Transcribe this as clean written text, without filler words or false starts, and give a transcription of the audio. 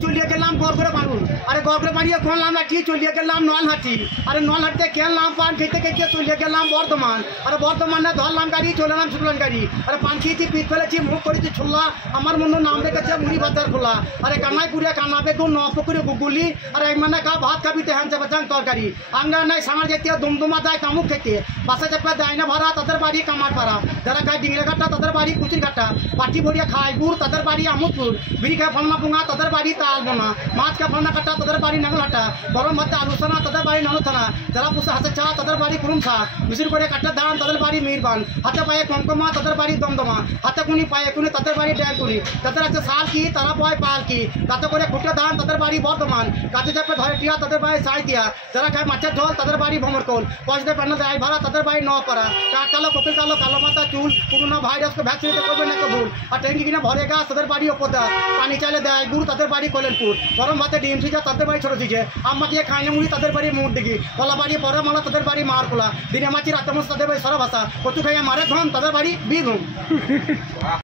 চলিয়ে গেলাম গড়গড়ে মানুষ আরে গড়গড়ে মারিয়ে খুললাম লাঠি চলিয়ে গেলাম নলহাটি আরে নলহাটিতে খেললাম পান খেতে খেতে চলিয়ে গেলাম বর্ধমান আরে বর্ধমানে ধরলাম গাড়ি চলে এলাম শুকলাম গাড়ি আরে পান খেয়েছি পিঠ ফেলেছি মুখ করেছি ছুল্লা আমার মনে নাম রেখেছে মুড়ি বাজার খোলা আরে কানাই পুরে কানা বেগুন নপুকুরে গুগুলি আরে মানে খা ভাত খাবি তেহান চাপাচান তরকারি আঙ্গা নাই সামার যেতে দুমদুমা দেয় তামুক খেতে বাসা চাপা দেয় না ভাড়া তাদের বাড়ি কামার পাড়া যারা খায় ডিংরে ঘাটা তাদের বাড়ি কুচির ঘাটা পাটি ভরিয়া খায় গুড় তাদের বাড়ি আমুদপুর বিড়ি খায় ফলনা পুঙ্গা তাদের বাড়ি তালবোনা মাছ খায় ফলনা কাটা তাদের বাড়ি নাগলহাটা গরম ভাতে আলোচনা তাদের বাড়ি নলথানা যারা পুষে হাতে চা তাদের বাড়ি কুরুমসা মিশির করে কাটা ধান তাদের বাড়ি মিরবান হাতে পায়ে কমকমা তাদের বাড়ি দমদমা হাতে কুনি পায়ে কুনি তাদের বাড়ি ড্যাঙ্কুনি তাদের আছে শাল কি তারা বয় পাল কি তাতে করে ফুটে ধান তাদের বাড়ি বর্ধমান কাছে চাপে ধরে টিয়া তাদের বাড়ি সাইতিয়া যারা খায় মাছের ঝোল তাদের বাড়ি ভমরকোল পয়সা প্যান্ডেল দেয় ভাড়া তাদের বাড়ি নপাড়া কাক কালো কপিল কালো কালো মাথা চুল পুরোনো ভাইরাসকে ভ্যাকসিন দিতে করবে না তো ভুল আর ট্যাঙ্কি কিনে ভরে গাছ তাদের বাড়ি ওপদাস পানি চালে দেয় গুড় তাদের বাড়ি কলেনপুর গরম ভাতে ডিম সিজা তাদের বাড়ি ছোট সিজে আম্মা দিয়ে খাইনা মুড়ি তাদের বাড়ি মুড় দিঘি কলা বাড়ি পরে মালা তাদের বাড়ি মারকোলা দিনে মাছি রাতে মাছ তাদের বাড়ি সরা ভাষা কচু খাইয়া মারে ঘন তাদের বাড়ি বিঘুম